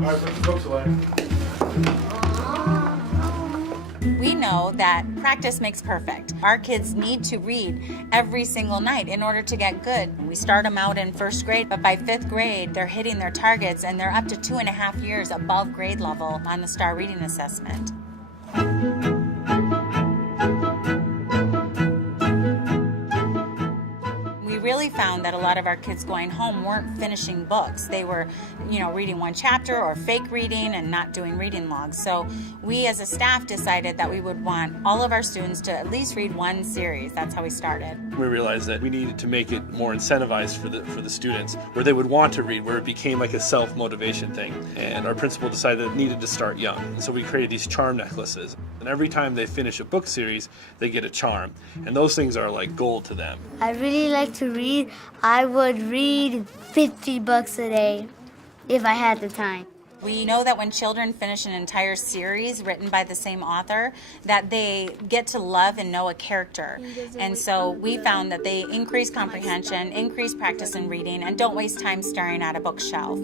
right, put the books away. We know that practice makes perfect. Our kids need to read every single night in order to get good. We start them out in first grade, but by fifth grade, they're hitting their targets and they're up to 2.5 years above grade level on the STAR reading assessment. We really found that a lot of our kids going home weren't finishing books. They were, reading one chapter or fake reading and not doing reading logs. So we as a staff decided that we would want all of our students to at least read one series. That's how we started. We realized that we needed to make it more incentivized for the students, where they would want to read, where it became like a self-motivation thing. And our principal decided it needed to start young. And so we created these charm necklaces. And every time they finish a book series, they get a charm. And those things are like gold to them. I really like to read. I would read 50 books a day if I had the time. We know that when children finish an entire series written by the same author, that they get to love and know a character. And so we found that they increase comprehension, increase practice in reading, and don't waste time staring at a bookshelf.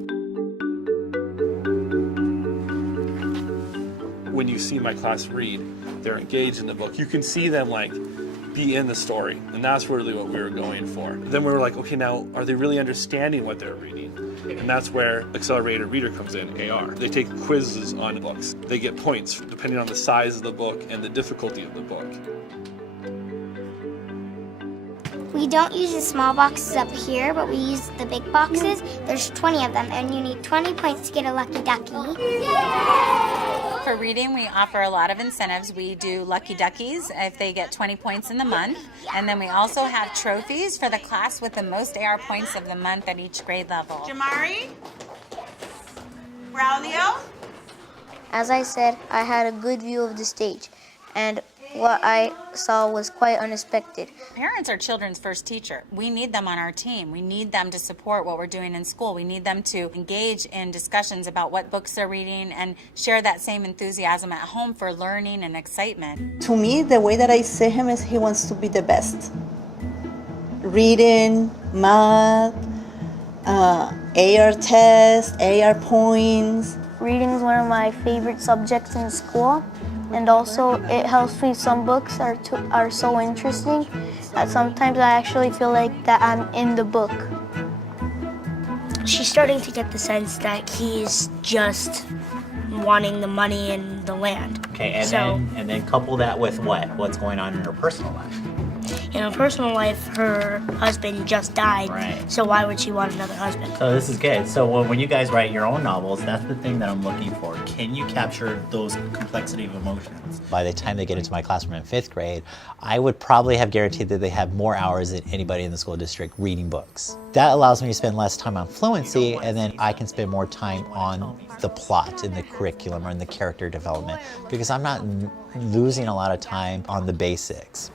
When you see my class read, they're engaged in the book. You can see them be in the story, and that's really what we were going for. Then we were like, okay, now are they really understanding what they're reading? And that's where Accelerated Reader comes in, AR. They take quizzes on books. They get points depending on the size of the book and the difficulty of the book. We don't use the small boxes up here, but we use the big boxes. There's 20 of them, and you need 20 points to get a lucky ducky. For reading, we offer a lot of incentives. We do lucky duckies if they get 20 points in the month. And then we also have trophies for the class with the most AR points of the month at each grade level. Jamari? Braulio? As I said, I had a good view of the stage, and what I saw was quite unexpected. Parents are children's first teacher. We need them on our team. We need them to support what we're doing in school. We need them to engage in discussions about what books they're reading and share that same enthusiasm at home for learning and excitement. To me, the way that I see him is he wants to be the best. Reading, math, AR test, AR points. Reading is one of my favorite subjects in school, and also it helps me. Some books are so interesting that sometimes I actually feel like that I'm in the book. She's starting to get the sense that he's just wanting the money and the land. Okay, and then couple that with what? What's going on in her personal life? In her personal life, her husband just died, Right. So why would she want another husband? So this is good. So when you guys write your own novels, that's the thing that I'm looking for. Can you capture those complexity of emotions? By the time they get into my classroom in 5th grade, I would probably have guaranteed that they have more hours than anybody in the school district reading books. That allows me to spend less time on fluency, and then I can spend more time on the plot and the curriculum or in the character development, because I'm not losing a lot of time on the basics.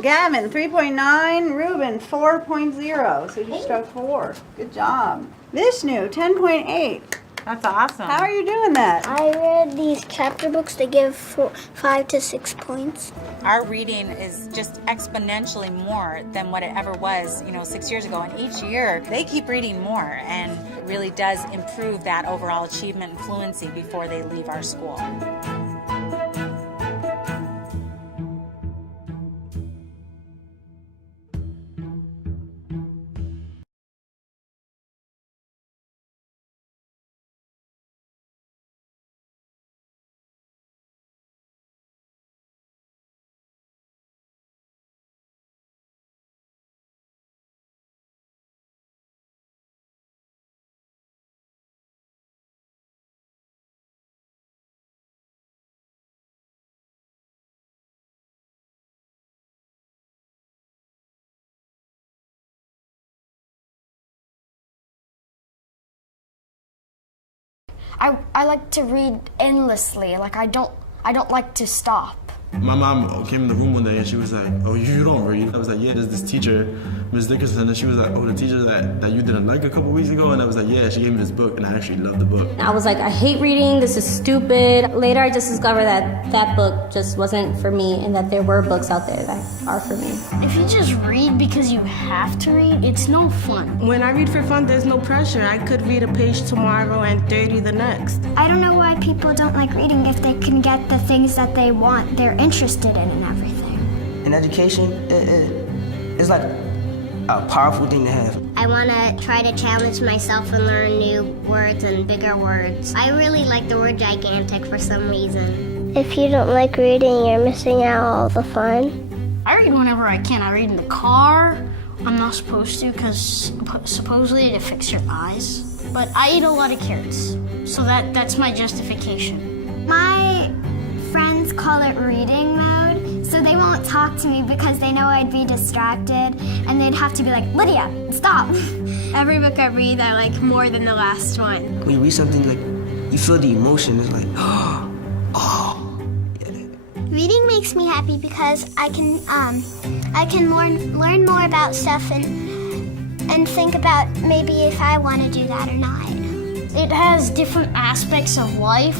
Gavin, 3.9. Ruben, 4.0. So you just got 4. Good job. Vishnu, 10.8. That's awesome. How are you doing that? I read these chapter books. They give 5 to 6 points. Our reading is just exponentially more than what it ever was, 6 years ago. And each year, they keep reading more, and it really does improve that overall achievement and fluency before they leave our school. I like to read endlessly. I don't like to stop. My mom came in the room one day and she was like, "Oh, you don't read?" I was like, "Yeah, there's this teacher Ms. Dickinson, and she was like, oh, the teacher that you didn't like a couple weeks ago, and I was like, yeah, she gave me this book, and I actually loved the book. I was like, I hate reading, this is stupid. Later I just discovered that that book just wasn't for me and that there were books out there that are for me. If you just read because you have to read, it's no fun. When I read for fun, there's no pressure. I could read a page tomorrow and 30 the next. I don't know why people don't like reading if they can get the things that they want, they're interested in and everything. In education, it's like a powerful thing to have. I want to try to challenge myself and learn new words and bigger words. I really like the word gigantic for some reason. If you don't like reading, you're missing out all the fun. I read whenever I can. I read in the car. I'm not supposed to because supposedly it affects your eyes. But I eat a lot of carrots, so that's my justification. My friends call it reading mode, so they won't talk to me because they know I'd be distracted, and they'd have to be like, Lydia, stop. Every book I read, I like more than the last one. When you read something, like, you feel the emotion. It's like, oh. Reading makes me happy because I can learn more about stuff and think about maybe if I want to do that or not. It has different aspects of life,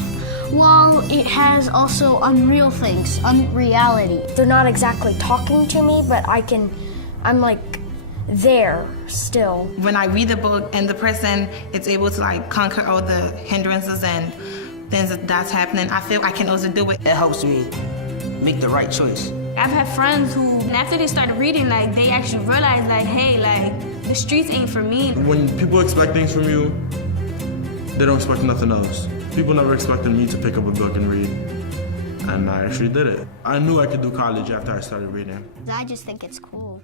while it has also unreal things, unreality. They're not exactly talking to me, but I'm like there still. When I read the book and the person is able to like conquer all the hindrances and things that's happening, I feel I can also do it. It helps me make the right choice. I've had friends who, after they started reading, like they actually realized like, hey, like the streets ain't for me. When people expect things from you, they don't expect nothing else. People never expected me to pick up a book and read, and I actually did it. I knew I could do college after I started reading. I just think it's cool.